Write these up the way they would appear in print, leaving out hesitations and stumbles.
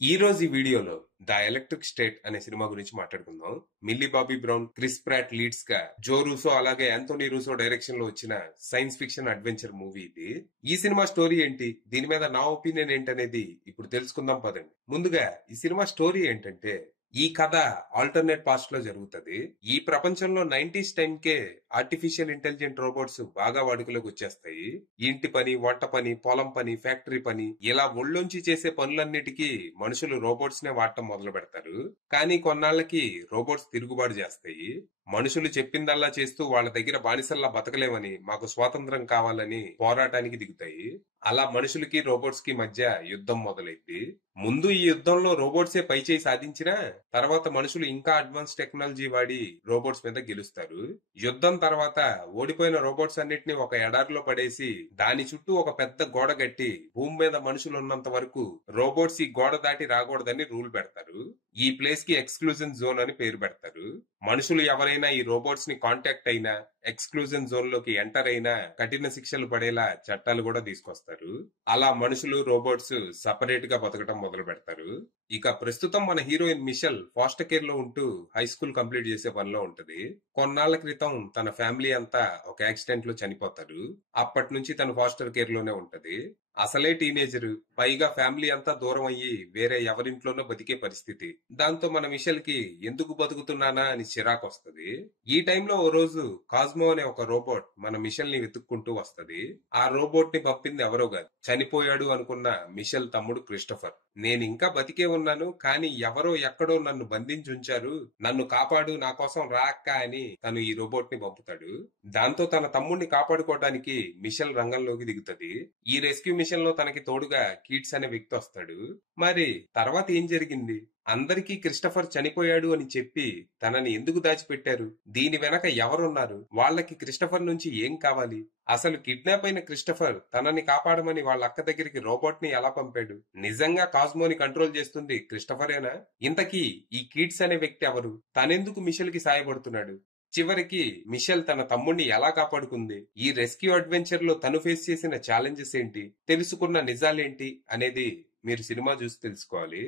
ఈ రోజు ఈ వీడియోలో ద ఎలక్ట్రిక్ స్టేట్ అనే సినిమా గురించి మాట్లాడుకుందాం. Milli Bobby brown, Chris Pratt leads గా, జో రూసో అలాగే యాంథోనీ రూసో డైరెక్షన్ లో వచ్చిన సైన్స్ ఫిక్షన్ అడ్వెంచర్ మూవీ ఇది. ఈ సినిమా స్టోరీ ఏంటి, దీని మీద నా ఒపీనియన్ ఏంటనేది ఇప్పుడు తెలుసుకుందాం పదండి. ముందుగా ఈ సినిమా స్టోరీ ఏంటంటే, ఈ కథ ఆల్టర్నేట్ పాస్ట్ లో జరుగుతుంది. ఈ ప్రపంచంలో 90s టైంకే ఆర్టిఫిషియల్ ఇంటెలిజెంట్ రోబోట్స్ బాగా వాడుకలోకి వచ్చేస్తాయి. ఇంటి పని, వంట పని, పొలం పని, ఫ్యాక్టరీ పని, ఇలా ఒళ్ళొంచి చేసే పనులన్నిటికీ మనుషులు రోబోట్స్ నే వాడటం మొదలు పెడతారు. కానీ కొన్నాళ్లకి రోబోట్స్ తిరుగుబాటు చేస్తాయి. మనుషులు చెప్పిందల్లా చేస్తూ వాళ్ళ దగ్గర బానిసల్లా బతకలేమని, మాకు స్వాతంత్రం కావాలని పోరాటానికి దిగుతాయి. అలా మనుషులకి రోబోట్స్ కి మధ్య యుద్ధం మొదలైంది. ముందు ఈ యుద్ధంలో రోబోట్సే పైచేయి సాధించినా తర్వాత మనుషులు ఇంకా అడ్వాన్స్ టెక్నాలజీ వాడి రోబోట్స్ మీద గెలుస్తారు. యుద్ధం తర్వాత ఓడిపోయిన రోబోట్స్ అన్నిటిని ఒక ఎడారిలో పడేసి దాని చుట్టూ ఒక పెద్ద గోడ కట్టి భూమి మీద మనుషులు ఉన్నంత వరకు రోబోట్స్ ఈ గోడ దాటి రాకూడదని రూల్ పెడతారు. ఈ ప్లేస్ కి ఎక్స్క్లూజన్ జోన్ అని పేరు పెడతారు. మనుషులు ఎవరైనా ఈ రోబోట్స్ ని కాంటాక్ట్ అయినా, ఎక్స్క్లూజన్ జోన్ లోకి ఎంటర్ అయినా కఠిన శిక్షలు పడేలా చట్టాలు కూడా తీసుకొస్తారు. అలా మనుషులు, రోబోట్స్ సపరేట్ గా బతకడం మొదలు పెడతారు. ఇక ప్రస్తుతం మన హీరోయిన్ మిషెల్ ఫాస్టర్ కేర్ లో ఉంటూ హై స్కూల్ కంప్లీట్ చేసే పనిలో ఉంటది. కొన్నాళ్ల క్రితం తన ఫ్యామిలీ అంతా ఒక యాక్సిడెంట్ లో చనిపోతారు. అప్పటి నుంచి తను ఫాస్టర్ కేర్ లోనే ఉంటది. అసలే టీనేజర్, పైగా ఫ్యామిలీ అంతా దూరం అయ్యి వేరే ఎవరింట్లోనో బతికే పరిస్థితి. దాంతో మన మిషెల్ కి ఎందుకు బతుకుతున్నానా అని చిరాకు వస్తది. ఈ టైంలో ఓ రోజు కాస్మో అనే ఒక రోబోట్ మన మిషెల్ ని వెతుక్కుంటూ వస్తది. ఆ రోబోట్ ని పంపింది ఎవరో కాదు, చనిపోయాడు అనుకున్న మిషెల్ తమ్ముడు క్రిస్టోఫర్. నేను ఇంకా బతికే ఉన్నాను, కానీ ఎవరో ఎక్కడో నన్ను బంధించి ఉంచారు, నన్ను కాపాడు, నా కోసం రా అక్క అని తను ఈ రోబోట్ ని పంపుతాడు. దాంతో తన తమ్ముడిని కాపాడుకోవడానికి మిషెల్ రంగంలోకి దిగుతుంది. ఈ రెస్క్యూ మిషన్ లో తనకి తోడుగా కీట్స్ అనే వ్యక్తి వస్తాడు. మరి తర్వాత ఏం జరిగింది? అందరికీ క్రిస్టఫర్ చనిపోయాడు అని చెప్పి తనని ఎందుకు దాచిపెట్టారు? దీని వెనక ఎవరున్నారు? వాళ్ళకి క్రిస్టఫర్ నుంచి ఏం కావాలి? అసలు కిడ్నాప్ అయిన క్రిస్టఫర్ తనని కాపాడమని వాళ్ళ అక్క దగ్గరికి రోబోట్ ని ఎలా పంపాడు? నిజంగా కాస్మోని కంట్రోల్ చేస్తుంది క్రిస్టఫరేనా? ఇంతకీ ఈ కీట్స్ అనే వ్యక్తి ఎవరు? తనెందుకు మిషెల్ కి సాయపడుతున్నాడు? చివరికి మిషెల్ తన తమ్ముడిని ఎలా కాపాడుకుంది? ఈ రెస్క్యూ అడ్వెంచర్ లో తను ఫేస్ చేసిన ఛాలెంజెస్ ఏంటి, తెలుసుకున్న నిజాలేంటి అనేది మీరు సినిమా చూసి తెలుసుకోవాలి.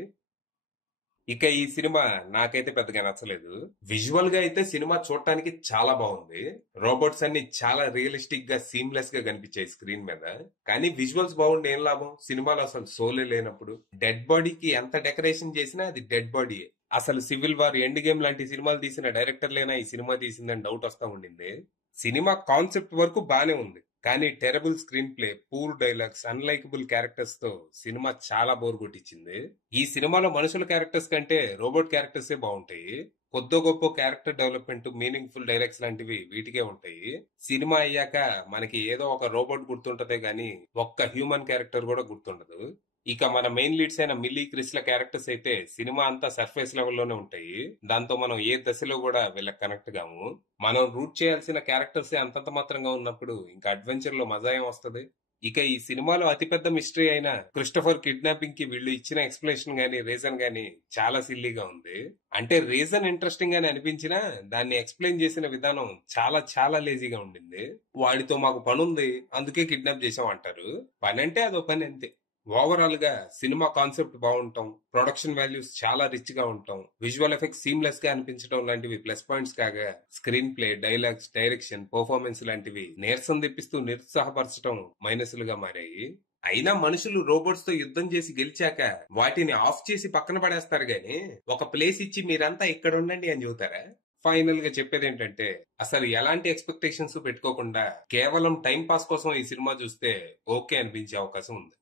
ఇక ఈ సినిమా నాకైతే పెద్దగా నచ్చలేదు. విజువల్ గా అయితే సినిమా చూడటానికి చాలా బాగుంది. రోబోట్స్ అన్ని చాలా రియలిస్టిక్ గా, సీమ్లెస్ గా కనిపించాయి స్క్రీన్ మీద. కానీ విజువల్స్ బాగుండే ఏం లాభం, సినిమాలో అసలు సోలే లేనప్పుడు. డెడ్ బాడీకి ఎంత డెకరేషన్ చేసినా అది డెడ్ బాడీ. అసలు సివిల్ వార్, ఎండ్ గేమ్ లాంటి సినిమాలు తీసిన డైరెక్టర్లేనా ఈ సినిమా తీసిందని డౌట్ వస్తా ఉండింది. సినిమా కాన్సెప్ట్ వరకు బానే ఉంది, కానీ terrible screenplay, poor dialogues, unlikable characters తో సినిమా చాలా బోర్ కొట్టించింది. ఈ సినిమాలో మనుషుల క్యారెక్టర్స్ కంటే రోబోట్ క్యారెక్టర్స్ బాగుంటాయి. కొద్దో గొప్ప క్యారెక్టర్ డెవలప్మెంట్, మీనింగ్ఫుల్ డైలాగ్స్ లాంటివి వీటికే ఉంటాయి. సినిమా అయ్యాక మనకి ఏదో ఒక రోబోట్ గుర్తుంటదే గానీ ఒక్క హ్యూమన్ క్యారెక్టర్ కూడా గుర్తుండదు. ఇక మన మెయిన్ లీడ్స్ అయిన మిల్లీ, క్రిస్ ల క్యారెక్టర్స్ అయితే సినిమా అంతా సర్ఫేస్ లెవెల్లోనే ఉంటాయి. దాంతో మనం ఏ దశలో కూడా వీళ్ళకి కనెక్ట్ కాము. మనం రూట్ చేయాల్సిన క్యారెక్టర్స్ అంతంత మాత్రంగా ఉన్నప్పుడు ఇంకా అడ్వెంచర్ లో మజా ఏం వస్తుంది? ఇక ఈ సినిమాలో అతిపెద్ద మిస్టరీ అయిన క్రిస్టోఫర్ కిడ్నాపింగ్ కి వీళ్ళు ఇచ్చిన ఎక్స్ప్లెనేషన్ గానీ, రీజన్ గానీ చాలా సిల్లీగా ఉంది. అంటే రీజన్ ఇంట్రెస్టింగ్ గానీ అనిపించినా దాన్ని ఎక్స్ప్లెయిన్ చేసిన విధానం చాలా చాలా లేజీగా ఉండింది. వాడితో మాకు పని ఉంది అందుకే కిడ్నాప్ చేసాం అంటారు. పని అంటే అదో పని అంతే. ఓవరాల్ గా సినిమా కాన్సెప్ట్ బాగుంటాం, ప్రొడక్షన్ వాల్యూస్ చాలా రిచ్ గా ఉంటాం, విజువల్ ఎఫెక్ట్స్ సీమ్లెస్ గా అనిపించడం లాంటివి ప్లస్ పాయింట్స్ కాగా, screen play, dialogues, direction, performance లాంటివి నీరసం తెప్పిస్తూ నిరుత్సాహపరచడం మైనస్లుగా మారాయి. అయినా మనుషులు రోబోట్స్ తో యుద్ధం చేసి గెలిచాక వాటిని ఆఫ్ చేసి పక్కన పడేస్తారు గాని ఒక ప్లేస్ ఇచ్చి మీరంతా ఇక్కడ ఉండండి అని చెబుతారా? ఫైనల్ గా చెప్పేది ఏంటంటే, అసలు ఎలాంటి ఎక్స్పెక్టేషన్స్ పెట్టుకోకుండా కేవలం టైం పాస్ కోసం ఈ సినిమా చూస్తే ఓకే అనిపించే అవకాశం ఉంది.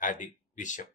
అది విషయం.